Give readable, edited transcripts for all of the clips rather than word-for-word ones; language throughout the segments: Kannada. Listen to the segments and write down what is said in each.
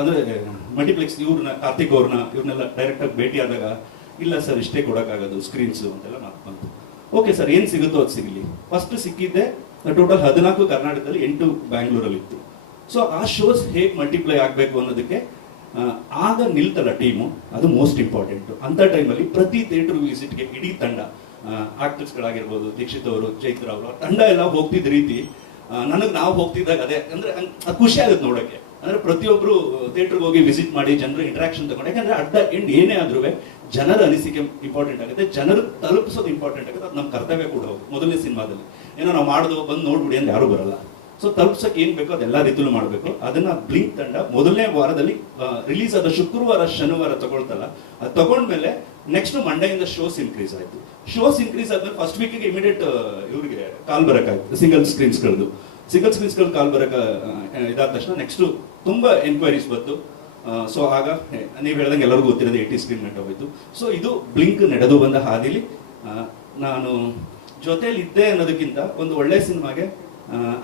ಅಂದರೆ ಮಲ್ಟಿಪ್ಲೆಕ್ಸ್ ಇವ್ರನ್ನ ಕಾರ್ತಿಕ್ ಅವ್ರನ್ನ ಇವ್ರನ್ನೆಲ್ಲ ಡೈರೆಕ್ಟಾಗಿ ಭೇಟಿ ಆದಾಗ ಇಲ್ಲ ಸರ್ ಇಷ್ಟೇ ಕೊಡೋಕ್ಕಾಗೋದು ಸ್ಕ್ರೀನ್ಸು ಅಂತೆಲ್ಲ ಮಾತು ಬಂತು. ಓಕೆ ಸರ್ ಏನು ಸಿಗುತ್ತೋ ಅದು ಸಿಗಲಿ. ಫಸ್ಟ್ ಸಿಕ್ಕಿದ್ದೆ ಟೋಟಲ್ 14 ಕರ್ನಾಟಕದಲ್ಲಿ, 8 ಬ್ಯಾಂಗ್ಳೂರಲ್ಲಿ ಇತ್ತು. ಸೊ ಆ ಶೋಸ್ ಹೇಗೆ ಮಲ್ಟಿಪ್ಲೈ ಆಗಬೇಕು ಅನ್ನೋದಕ್ಕೆ ಆಗ ನಿಲ್ತಲ್ಲ ಟೀಮು, ಅದು ಮೋಸ್ಟ್ ಇಂಪಾರ್ಟೆಂಟು. ಅಂಥ ಟೈಮಲ್ಲಿ ಪ್ರತಿ ಥಿಯೇಟರ್ ವಿಸಿಟ್ಗೆ ಇಡೀ ತಂಡ, ಆಕ್ಟರ್ಸ್ಗಳಾಗಿರ್ಬೋದು, ದೀಕ್ಷಿತ್ ಅವರು, ಚೈತ್ರ ಅವರು, ತಂಡ ಎಲ್ಲ ಹೋಗ್ತಿದ್ದ ರೀತಿ ನನಗೆ ನಾವು ಹೋಗ್ತಿದ್ದಾಗ ಅದೇ ಅಂದರೆ ಅದು ಖುಷಿ ಆಗುತ್ತೆ ನೋಡೋಕ್ಕೆ. ಅಂದರೆ ಪ್ರತಿಯೊಬ್ಬರು ಥಿಯೇಟರ್ಗೆ ಹೋಗಿ ವಿಸಿಟ್ ಮಾಡಿ ಜನರ ಇಂಟ್ರಾಕ್ಷನ್ ತಗೊಂಡು, ಯಾಕಂದರೆ ಅಟ್ ದ ಎಂಡ್ ಏನೇ ಆದ್ರೂ ಜನರ ಅನಿಸಿಕೆ ಇಂಪಾರ್ಟೆಂಟ್ ಆಗುತ್ತೆ, ಜನರು ತಲುಪಿಸೋದು ಇಂಪಾರ್ಟೆಂಟ್ ಆಗುತ್ತೆ. ಅದು ನಮ್ಮ ಕರ್ತವ್ಯ ಕೂಡ ಹೌದು. ಮೊದಲನೇ ಸಿನಿಮಾದಲ್ಲಿ ಏನೋ ನಾವು ಮಾಡೋದು ಬಂದು ನೋಡ್ಬಿಡಿ ಅಂತ ಯಾರು ಬರಲ್ಲ. ಸೊ ತಲುಪ್ಸಕ್ಕೆ ಏನು ಬೇಕೋ ಅದೆಲ್ಲ ರೀತಿಲೂ ಮಾಡಬೇಕು. ಅದನ್ನ ಬ್ಲಿಂಕ್ ತಂಡ ಮೊದಲನೇ ವಾರದಲ್ಲಿ ರಿಲೀಸ್ ಆದ ಶುಕ್ರವಾರ ಶನಿವಾರ ತಗೊಳ್ತಲ್ಲ, ಅದು ತಗೊಂಡ್ಮೇಲೆ ನೆಕ್ಸ್ಟ್ ಮಂಡೆಯಿಂದ ಶೋಸ್ ಇನ್ಕ್ರೀಸ್ ಆಯಿತು. ಶೋಸ್ ಇನ್ಕ್ರೀಸ್ ಆದ್ಮೇಲೆ ಫಸ್ಟ್ ವೀಕಿಗೆ ಇಮಿಡಿಯೇಟ್ ಇವರಿಗೆ ಕಾಲ್ ಬರೋಕ್ಕಾಯ್ತು, ಸಿಂಗಲ್ ಸ್ಕ್ರೀನ್ಸ್ಗಳದ್ದು ಕಾಲ್ ಬರೋಕೆ ಇದಾದ ತಕ್ಷಣ ನೆಕ್ಸ್ಟ್ ತುಂಬ ಎನ್ಕ್ವೈರೀಸ್ ಬಂತು. ಸೊ ಆಗ ನೀವು ಹೇಳ್ದಂಗೆ ಎಲ್ಲರಿಗೂ ಗೊತ್ತಿರೋದು 80 ಸ್ಕ್ರೀನ್ ಗಂಟೆ ಹೋಯ್ತು. ಸೊ ಇದು ಬ್ಲಿಂಕ್ ನಡೆದು ಬಂದ ಹಾದಿಲಿ ನಾನು ಜೊತೆಲಿ ಇದ್ದೆ ಅನ್ನೋದಕ್ಕಿಂತ ಒಂದು ಒಳ್ಳೆ ಸಿನಿಮಾಗೆ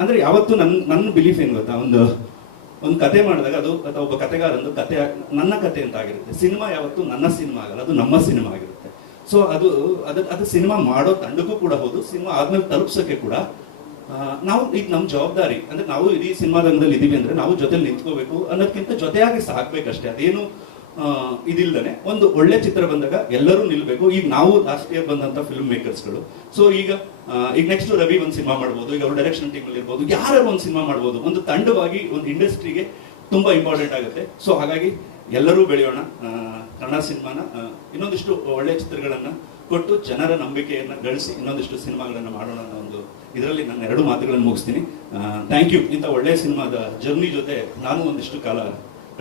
ಅಂದರೆ ಯಾವತ್ತೂ ನನ್ನ ಬಿಲೀಫ್ ಏನು ಗೊತ್ತಾ, ಒಂದು ಕತೆ ಮಾಡಿದಾಗ ಅದು ಅಥವಾ ಒಬ್ಬ ಕತೆಗಾರಂದು ಕತೆ ನನ್ನ ಕತೆ ಅಂತ ಆಗಿರುತ್ತೆ. ಸಿನಿಮಾ ಯಾವತ್ತೂ ನನ್ನ ಸಿನಿಮಾ ಆಗಲ್ಲ, ಅದು ನಮ್ಮ ಸಿನಿಮಾ ಆಗಿರುತ್ತೆ. ಸೊ ಅದು ಸಿನಿಮಾ ಮಾಡೋ ತಂಡಕ್ಕೂ ಕೂಡ ಹೌದು, ಸಿನಿಮಾ ಆದ್ಮೇಲೆ ತಲುಪ್ಸೋಕ್ಕೆ ಕೂಡ ನಾವು ಈಗ ನಮ್ಮ ಜವಾಬ್ದಾರಿ. ಅಂದ್ರೆ ನಾವು ಇಡೀ ಸಿನಿಮಾ ರಂಗದಲ್ಲಿ ಇದೀವಿ ಅಂದ್ರೆ ನಾವು ಜೊತೆಲಿ ನಿಂತ್ಕೋಬೇಕು ಅನ್ನೋದಕ್ಕಿಂತ ಜೊತೆಯಾಗಿ ಸಾಕ್ಬೇಕಷ್ಟೇ. ಅದೇನು ಇದಿಲ್ಲದೆ ಒಂದು ಒಳ್ಳೆ ಚಿತ್ರ ಬಂದಾಗ ಎಲ್ಲರೂ ನಿಲ್ಬೇಕು. ಈಗ ನಾವು ಲಾಸ್ಟ್ ಇಯರ್ ಬಂದಂತ ಫಿಲ್ಮ್ ಮೇಕರ್ಸ್ಗಳು, ಸೊ ಈಗ ನೆಕ್ಸ್ಟ್ ರವಿ ಒಂದು ಸಿನಿಮಾ ಮಾಡ್ಬೋದು, ಈಗ ಅವ್ರ ಡೈರೆಕ್ಷನ್ ಟೀಮ್ ಅಲ್ಲಿ ಇರ್ಬೋದು, ಯಾರು ಒಂದು ಸಿನಿಮಾ ಮಾಡ್ಬೋದು. ಒಂದು ತಂಡವಾಗಿ ಒಂದು ಇಂಡಸ್ಟ್ರಿಗೆ ತುಂಬಾ ಇಂಪಾರ್ಟೆಂಟ್ ಆಗುತ್ತೆ. ಸೊ ಹಾಗಾಗಿ ಎಲ್ಲರೂ ಬೆಳೆಯೋಣ, ಕನ್ನಡ ಸಿನಿಮಾನ ಇನ್ನೊಂದಿಷ್ಟು ಒಳ್ಳೆ ಚಿತ್ರಗಳನ್ನ ಕೊಟ್ಟು ಜನರ ನಂಬಿಕೆಯನ್ನ ಗಳಿಸಿ ಇನ್ನೊಂದಿಷ್ಟು ಸಿನಿಮಾಗಳನ್ನ ಮಾಡೋಣ ಅನ್ನೋ ಒಂದು ಇದರಲ್ಲಿ ನನ್ನ 2 ಮಾತುಗಳನ್ನು ಮುಗಿಸ್ತೀನಿ. Thank you. ಇಂಥ ಒಳ್ಳೆಯ ಸಿನಿಮಾದ ಜರ್ನಿ ಜೊತೆ ನಾನು ಒಂದಿಷ್ಟು ಕಾಲ